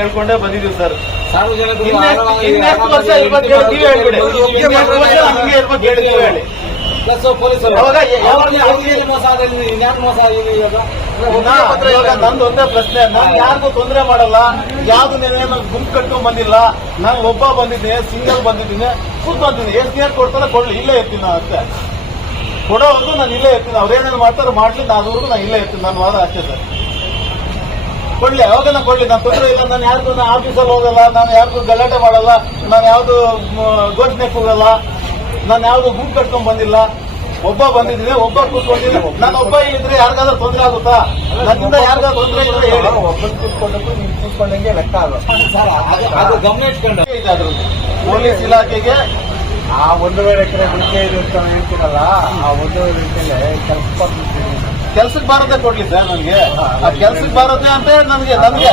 ಹೇಳ್ಕೊಂಡೇ ಬಂದಿದ್ದೀವಿ ಸರ್. ಸಾರ್ವಜನಿಕರು ಹೇಳಿ ಪ್ಲಸ್ ಪೊಲೀಸರು. ಇವಾಗ? ನಂದು ಒಂದೇ ಪ್ರಶ್ನೆ ನಾನು ಯಾರಿಗೂ ತೊಂದರೆ ಮಾಡಲ್ಲ ಯಾವ್ದು ನಿರ್ಣಯ ಗುಂಪು ಕಟ್ಕೊಂಡ್ ಬಂದಿಲ್ಲ ನಾನು ಒಬ್ಬ ಬಂದಿದ್ದೀನಿ ಸಿಂಗಲ್ ಬಂದಿದ್ದೀನಿ ಕೂತ್ ಬಂದಿದ್ದೀನಿ. ಎಷ್ಟು ನೇರ್ ಕೊಡ್ತಾರೆ ಕೊಡ್ಲಿ ಇಲ್ಲೇ ಇರ್ತೀನಿ ನಾನು ಅಷ್ಟೇ. ಕೊಡೋವರೆಗೂ ನಾನು ಇಲ್ಲೇ ಇರ್ತೀನಿ. ಅವ್ರೇನೇನು ಮಾಡ್ತಾರೋ ಮಾಡ್ಲಿ ನಾನು ನಾನು ಇಲ್ಲೇ ಇರ್ತೀನಿ. ನಾನು ವಾದ ಅಷ್ಟೇ ಸರ್. ಕೊಡ್ಲಿ ಯಾವಾಗನ ಕೊಡ್ಲಿ. ನಾನು ತೊಂದರೆ ಇಲ್ಲ ನಾನು ಯಾರಿಗೂ ನಾನು ಆಫೀಸಲ್ಲಿ ಹೋಗಲ್ಲ ನಾನು ಯಾರಿಗೂ ಗಲಾಟೆ ಮಾಡಲ್ಲ ನಾನು ಯಾವ್ದು ಘೋಷಣೆ ಹೋಗಲ್ಲ ನಾನು ಯಾವ್ದು ಗುಂಪು ಕಟ್ಕೊಂಡ್ ಬಂದಿಲ್ಲ. ಒಬ್ಬ ಬಂದಿದ್ದೀನಿ ಒಬ್ಬ ಕೂತ್ಕೊಂಡಿದ್ದೀನಿ ನಾನು ಒಬ್ಬ ಇದ್ರೆ ಯಾರಿಗಾದ್ರೂ ತೊಂದರೆ ಆಗುತ್ತಾ? ನನ್ನಿಂದ ಯಾರಿಗಾದ್ರೂ ತೊಂದರೆ ಇದ್ರೆ ಹೇಳಿ. ಒಬ್ಬರು ಕೂತ್ಕೊಂಡಕ್ಕೂ ನೀವು ಕೂತ್ಕೊಂಡಂಗೆ ಲೆಕ್ಕ ಅದು ಗಮನ ಇಟ್ಕೊಂಡು. ಇದೆ. ಪೊಲೀಸ್ ಇಲಾಖೆಗೆ ಆ ಒಂದೂವರೆ ಎಕರೆ ಕಡೆ ಇದೆ ಅಂತ ಹೇಳ್ತೀರಲ್ಲ ಆ ಒಂದೂವರೆ ಎಕರೆ ಕೆಲಸ ಕೆಲ್ಸಕ್ಕೆ ಬಾರದೆ ಕೊಡ್ಲಿ ಸರ್ ನನಗೆ. ಆ ಕೆಲ್ಸಕ್ಕೆ ಬಾರದೆ ಅಂತ ನನಗೆ ನಮ್ಗೆ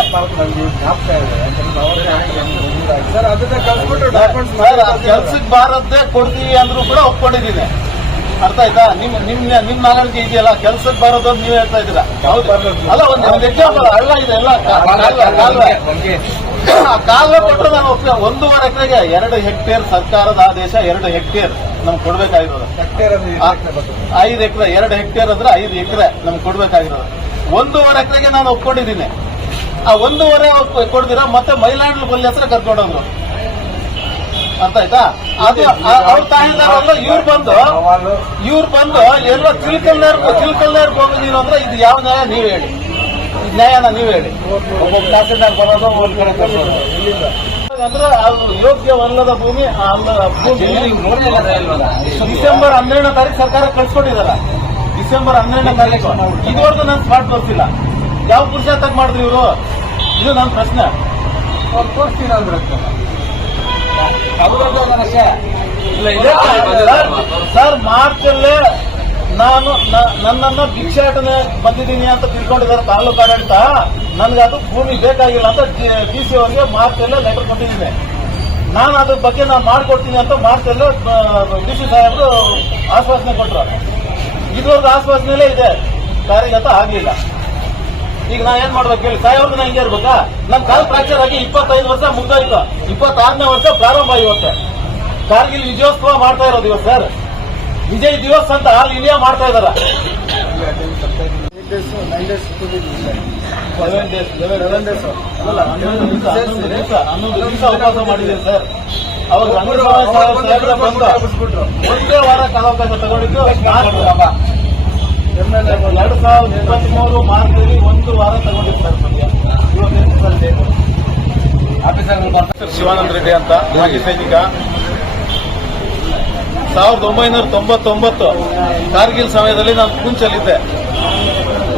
ಸರ್ ಅದನ್ನ ಕಳ್ಸ್ಬಿಟ್ಟು ಸರ್ ಆ ಕೆಲ್ಸಕ್ಕೆ ಬಾರದೆ ಕೊಡ್ತೀವಿ ಅಂದ್ರೂ ಕೂಡ ಒಪ್ಕೊಂಡಿದ್ದೀನಿ. ಅರ್ಥ ಆಯ್ತಾ? ನಿಮ್ ನಿಮ್ ನಿಮ್ ಇದೆಯಲ್ಲ ಕೆಲ್ಸಕ್ಕೆ ಬರೋದು ಅಂತ ನೀವ್ ಹೇಳ್ತಾ ಇದ್ದೀರಾ? ಹೌದು. ಅಲ್ಲ ಒಂದ್ ಎಕ್ಸಾಂಪಲ್ ಅಲ್ಲ ಇದೆ ಎಲ್ಲ ಕಾಲ್ವೆ ಕೊಟ್ಟರು ನಾನು ಒಪ್ಪ ಒಂದೂವರೆ ಎಕರೆಗೆ ಎರಡು ಹೆಕ್ಟೇರ್ ಸರ್ಕಾರದ ಆದೇಶ ಎರಡು ಹೆಕ್ಟೇರ್. ನಮ್ಗೆ ಕೊಡ್ಬೇಕಾಗಿರೋದು. ಐದು ಎಕರೆ ಎರಡು ಹೆಕ್ಟೇರ್ ಅಂದ್ರೆ ಐದು ಎಕರೆ ನಮ್ಗೆ ಕೊಡ್ಬೇಕಾಗಿರೋದು. ಒಂದೂವರೆ ಎಕರೆಗೆ ನಾನು ಒಪ್ಕೊಂಡಿದ್ದೀನಿ. ಆ ಒಂದೂವರೆ ಕೊಡ್ದಿರ ಮತ್ತೆ ಮೈಲಾಂಡ್ಲು ಬಲ್ಲಿ ಹತ್ರ ಕರ್ಕೊಂಡೋದ್ರು. ಅರ್ಥ ಆಯ್ತಾ ಅದು ಅವ್ರ ತಾಯಿದಾರಲ್ಲ ಇವ್ರು ಬಂದು ಇವ್ರು ಬಂದು ಎಲ್ಲ ತಿಳ್ಕಲ್ನಾರ್ ತಿಳ್ಕಲ್ನೇರ್ ನೀನು ಅಂದ್ರೆ ಇದು ಯಾವ ನ್ಯಾಯ ನೀವ್ ಹೇಳಿ. ನ್ಯಾಯನ ನೀವ್ ಹೇಳಿ. ಒಬ್ಬ ತಹಸೀಲ್ದಾರ್ ಬರೋದು ಒಂದ್ ಕಡೆ ಅಂದ್ರೆ ಅದು ಯೋಗ್ಯವಲ್ಲದ ಭೂಮಿ? ಡಿಸೆಂಬರ್ ಹನ್ನೆರಡನೇ ತಾರೀಕು ಸರ್ಕಾರ ಕಳ್ಸಿಕೊಟ್ಟಿದಾರ ಡಿಸೆಂಬರ್ ಹನ್ನೆರಡನೇ ತಾರೀಕು. ಇದುವರೆಗೂ ನಾನು ಸ್ಮಾರ್ಟ್ ತೋರಿಸಿಲ್ಲ ಯಾವ ಪುರುಷಾರ್ಥಕ್ ಮಾಡಿದ್ರಿ ಇವರು? ಇದು ನನ್ನ ಪ್ರಶ್ನೆ. ಅವ್ರು ತೋರಿಸ್ತೀರ ಅಂದ್ರೆ. ಇಲ್ಲ ಸರ್, ಸರ್ ಮಾರ್ಚ್ ಅಲ್ಲೇ ನಾನು ನನ್ನನ್ನು ಭಿಕ್ಷಾಟನೆ ಬಂದಿದ್ದೀನಿ ಅಂತ ತಿಳ್ಕೊಂಡಿದ್ದಾರೆ ತಾಲೂಕು ಆಡಳಿತ ನನಗೆ ಅದು ಭೂಮಿ ಬೇಕಾಗಿಲ್ಲ ಅಂತ ಡಿ ಸಿ ಅವರಿಗೆ ಮಾರ್ಚಲ್ಲೇ ಲೆಟರ್ ಕೊಟ್ಟಿದ್ದೀನಿ. ನಾನು ಅದ್ರ ಬಗ್ಗೆ ನಾನು ಮಾಡ್ಕೊಡ್ತೀನಿ ಅಂತ ಮಾರ್ಚಲ್ಲೇ ಡಿ ಸಿ ಸಾಹೇಬರು ಆಶ್ವಾಸನೆ ಕೊಟ್ಟರು ಇದುವರೆಗೂ ಆಶ್ವಾಸನೆಯಲ್ಲೇ ಇದೆ. ಕಾರ್ಯಗತ ಆಗಲಿಲ್ಲ. ಈಗ ನಾ ಏನ್ ಮಾಡ್ಬೇಕು ಹೇಳಿ? ಸಾಯೋರ್ಗು ನಾ ಹಿಂಗೆ ಇರ್ಬೇಕಾ ನನ್ನ ಕಾಲ್ ಫ್ರಾಕ್ಚರ್ ಆಗಿ ಇಪ್ಪತ್ತೈದು ವರ್ಷ ಮುಗ್ದೋಯ್ತು. ಇಪ್ಪತ್ತಾರನೇ ವರ್ಷ ಪ್ರಾರಂಭ ಇವತ್ತೆ ಕಾರ್ಗಿಲ್ ವಿಜಯೋತ್ಸವ ಮಾಡ್ತಾ ಇರೋದು ಇವತ್ತು ಸರ್ ವಿಜಯ್ ದಿವಸ್ ಅಂತ ಆಲ್ ಇಂಡಿಯಾ ಮಾಡ್ತಾ ಇದಾರ ಅವಕಾಶ ಹನ್ನೊಂದು ದಿವಸ. ಹನ್ನೊಂದು ದಿವಸ ಹನ್ನೊಂದು ಉಪವಾಸ ಮಾಡಿದ್ದೀನಿ ಸರ್. ಅವಾಗ. ಒಂದೇ ವಾರ ಕಾಲಾವಕಾಶ ತಗೊಂಡಿದ್ದು ಎರಡು ಸಾವಿರದ ಇಪ್ಪತ್ಮೂರು ಮಾರ್ಚಲ್ಲಿ ಒಂದು ವಾರ ತಗೊಂಡಿದ್ದು ಸರ್ ಇವತ್ತು ಇವತ್ತಿನ ಸರ್ ಡೇಟ್ ಆಫೀಸರ್ಗಳು ಬರ್ತಾರೆ. ಡಾಕ್ಟರ್ ಶಿವಾನಂದ ರೆಡ್ಡಿ ಅಂತ ಮಾಜಿ ಸೈನಿಕ. ಸಾವಿರದ ಒಂಬೈನೂರ ತೊಂಬತ್ತೊಂಬತ್ತು ಕಾರ್ಗಿಲ್ ಸಮಯದಲ್ಲಿ ನಾನು ಕುಂಚಲಿದ್ದೆ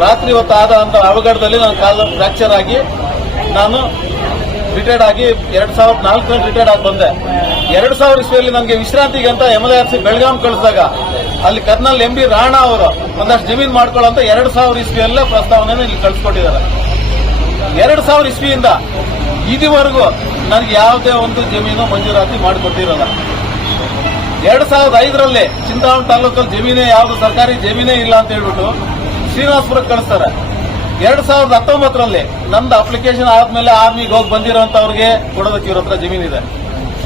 ರಾತ್ರಿ ಹೊತ್ತು ಆದ ಅಂತ ಅವಘಡದಲ್ಲಿ ನಾನು ಕಾಲ ಫ್ರಾಕ್ಚರ್ ಆಗಿ ನಾನು ರಿಟೈರ್ಡ್ ಆಗಿ ಎರಡ್ ಸಾವಿರದ ನಾಲ್ಕರಲ್ಲಿ ರಿಟೈರ್ಡ್ ಆಗಿ ಬಂದೆ. ಎರಡ್ ಸಾವಿರ ಇಸ್ವಿಯಲ್ಲಿ ನನಗೆ ವಿಶ್ರಾಂತಿಗೆ ಅಂತ M L R C Belgaum ಕಳಿಸಿದಾಗ ಅಲ್ಲಿ ಕರ್ನಲ್ ಎಂ ಬಿ ರಾಣಾ ಅವರು ಒಂದಷ್ಟು ಜಮೀನು ಮಾಡ್ಕೊಳ್ಳೋ ಎರಡು ಸಾವಿರ ಇಸ್ವಿಯಲ್ಲೇ ಪ್ರಸ್ತಾವನೆಯನ್ನು ಇಲ್ಲಿ ಕಳಿಸ್ಕೊಟ್ಟಿದ್ದಾರೆ. ಎರಡು ಸಾವಿರ ಇಸ್ವಿಯಿಂದ ಇದುವರೆಗೂ ನನಗೆ ಯಾವುದೇ ಒಂದು ಜಮೀನು ಮಂಜೂರಾತಿ ಮಾಡಿಕೊಟ್ಟಿರಲ್ಲ. ಎರಡ್ ಸಾವಿರದ ಐದರಲ್ಲಿ ಚಿಂತಾಮಣಿ ತಾಲೂಕಲ್ಲಿ ಜಮೀನೇ, ಯಾವುದು ಸರ್ಕಾರಿ ಜಮೀನೇ ಇಲ್ಲ ಅಂತ ಹೇಳ್ಬಿಟ್ಟು ಶ್ರೀನಿವಾಸಪುರಕ್ಕೆ ಕಳಿಸ್ತಾರೆ. ಎರಡ್ ಸಾವಿರದ ಹತ್ತೊಂಬತ್ತರಲ್ಲಿ ನಮ್ದು ಅಪ್ಲಿಕೇಶನ್ ಆದ್ಮೇಲೆ ಆರ್ಮಿಗೆ ಹೋಗಿ ಬಂದಿರೋಂಥವ್ರಿಗೆ ಕೊಡೋದಕ್ಕೆ ಇವ್ರ ಹತ್ರ ಜಮೀನಿದೆ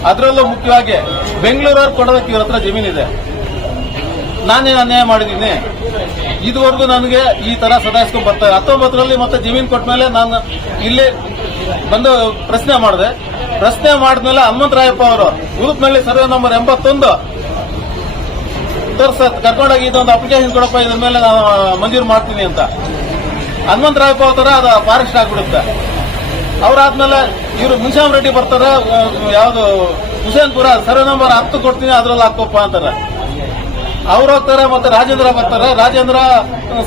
ಅದರಲ್ಲೂ ಮುಖ್ಯವಾಗಿ ಬೆಂಗಳೂರವ್ರು ಕೊಡೋದಕ್ಕೆ ಇವ್ರ ಹತ್ರ ಜಮೀನಿದೆ ನಾನೇನು ಅನ್ಯಾಯ ಮಾಡಿದ್ದೀನಿ? ಇದುವರೆಗೂ ನನಗೆ ಈ ತರ ಸದಾಯಿಸ್ಕೊಂಡ್ ಬರ್ತಾರೆ ಹತ್ತೊಂಬತ್ತರಲ್ಲಿ ಮತ್ತೆ ಜಮೀನು ಕೊಟ್ಮೇಲೆ ನಾನು ಇಲ್ಲಿ ಬಂದು ಪ್ರಶ್ನೆ ಮಾಡಿದೆ. ಪ್ರಶ್ನೆ ಮಾಡಿದ್ಮೇಲೆ ಹನುಮಂತರಾಯಪ್ಪ ಅವರು ಉಡುಪಿನಲ್ಲಿ ಸರ್ವೆ ನಂಬರ್ ಎಂಬತ್ತೊಂದು. ತೋರ್ಸ ಕರ್ಕೊಂಡೋಗಿ ಇದೊಂದು ಅಪ್ಲಿಕೇಶನ್ ಕೊಡಪ್ಪ, ಇದ್ರ ಮೇಲೆ ನಾನು ಮಂಜೂರು ಮಾಡ್ತೀನಿ ಅಂತ. ಹನುಮಂತರಾಯಪ್ಪ ಅವ್ರ ಅದು ಫಾರೆಸ್ಟ್ ಆಗ್ಬಿಡುತ್ತೆ. ಅವ್ರಾದ್ಮೇಲೆ ಇವರು ಮುನ್ಸಾಮ್ ರೆಡ್ಡಿ ಬರ್ತಾರೆ ಯಾವುದು, ಹುಸೇನ್ಪುರ ಸರ್ವೆ ನಂಬರ್ ಹತ್ತು ಕೊಡ್ತೀನಿ, ಅದ್ರಲ್ಲಿ ಹಾಕೋಪ್ಪ ಅಂತಾರೆ. ಅವ್ರು ಹೋಗ್ತಾರೆ ಮತ್ತೆ ರಾಜೇಂದ್ರ ಬರ್ತಾರೆ. Rajendra,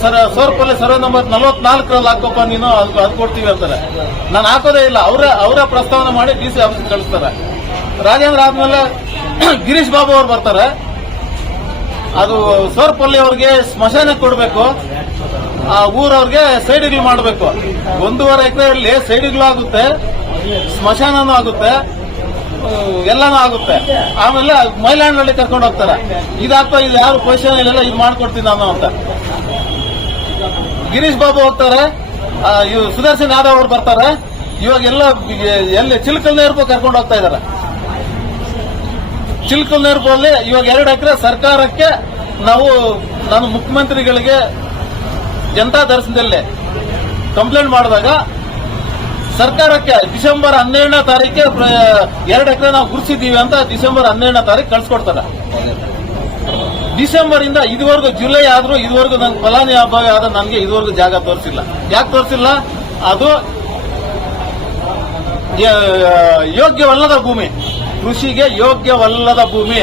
sir, Sorpalli survey number ನಲವತ್ನಾಲ್ಕರಲ್ಲಿ ಹಾಕೋಪ್ಪ ನೀನು, ಅದು ಅದು ಕೊಡ್ತೀವಿ ಅಂತಾರೆ. ನಾನು ಹಾಕೋದೇ ಇಲ್ಲ. ಅವರ ಅವರ ಪ್ರಸ್ತಾವನೆ ಮಾಡಿ ಡಿ ಸಿ ಆಫೀಸ್ ಕಳಿಸ್ತಾರೆ. ರಾಜೇಂದ್ರ ಆದ್ಮೇಲೆ ಗಿರೀಶ್ ಬಾಬು ಅವ್ರು ಬರ್ತಾರೆ. ಅದು ಸೋರ್ಪಲ್ಲಿ ಅವ್ರಿಗೆ ಸ್ಮಶಾನ ಕೊಡಬೇಕು. ಆ ಊರವ್ರಿಗೆ ಸೈಡ್ಗಳು ಮಾಡಬೇಕು. ಒಂದೂವರೆ ಎಕರೆಯಲ್ಲಿ ಸೈಡ್ಗಳು ಆಗುತ್ತೆ. ಸ್ಮಶಾನನೂ ಆಗುತ್ತೆ. ಎಲ್ಲಾನು ಆಗುತ್ತೆ. ಆಮೇಲೆ ಮೈಲ್ಯಾಂಡ್ನಲ್ಲಿ ಕರ್ಕೊಂಡು ಹೋಗ್ತಾರೆ. ಇದಪ್ಪ ಇದು ಯಾರು ಪೊಸಿಷನ್ ಇಲ್ಲ ಇದು ಮಾಡ್ಕೊಡ್ತೀನಿ ನಾನು ಅಂತ. ಗಿರೀಶ್ ಬಾಬು ಹೋಗ್ತಾರೆ. ಆ, ಇವ್ರು ಸುದರ್ಶನ್ ಯಾದವ್ ಅವರು ಬರ್ತಾರೆ. ಇವಾಗ ಎಲ್ಲ ಎಲ್ಲಿ ಚಿಲ್ಕಲ್ ನೇರ್ಪು ಕರ್ಕೊಂಡು ಹೋಗ್ತಾ ಇದಾರೆ. ಚಿಲ್ಕಲ್ ನೇರ್ಪಲ್ಲಿ ಇವಾಗ ಎರಡು ಎಕರೆ ಸರ್ಕಾರಕ್ಕೆ ನಾವು ನಾನು ಮುಖ್ಯಮಂತ್ರಿಗಳಿಗೆ ಜನತಾ ದರ್ಶನದಲ್ಲಿ ಕಂಪ್ಲೇಂಟ್ ಮಾಡಿದಾಗ ಸರ್ಕಾರಕ್ಕೆ ಡಿಸೆಂಬರ್ ಹನ್ನೆರಡನೇ ತಾರೀಕೆ ಎರಡು ಎಕರೆ ನಾವು ಗುರುಸಿದ್ದೀವಿ ಅಂತ ಡಿಸೆಂಬರ್ ಹನ್ನೆರಡನೇ ತಾರೀಕು ಕಳ್ಸಿಕೊಡ್ತಾರೆ. ಡಿಸೆಂಬರ್ ಇಂದ ಇದುವರೆಗೂ ಜುಲೈ ಆದ್ರೂ ಇದುವರೆಗೂ ನನ್ ಫಲಾನುಭವಿ ಆದ ನನಗೆ ಇದುವರೆಗೂ ಜಾಗ ತೋರಿಸಿಲ್ಲ. ಯಾಕೆ ತೋರಿಸಿಲ್ಲ? ಅದು ಯೋಗ್ಯವಲ್ಲದ ಭೂಮಿ. ಕೃಷಿಗೆ ಯೋಗ್ಯವಲ್ಲದ ಭೂಮಿ.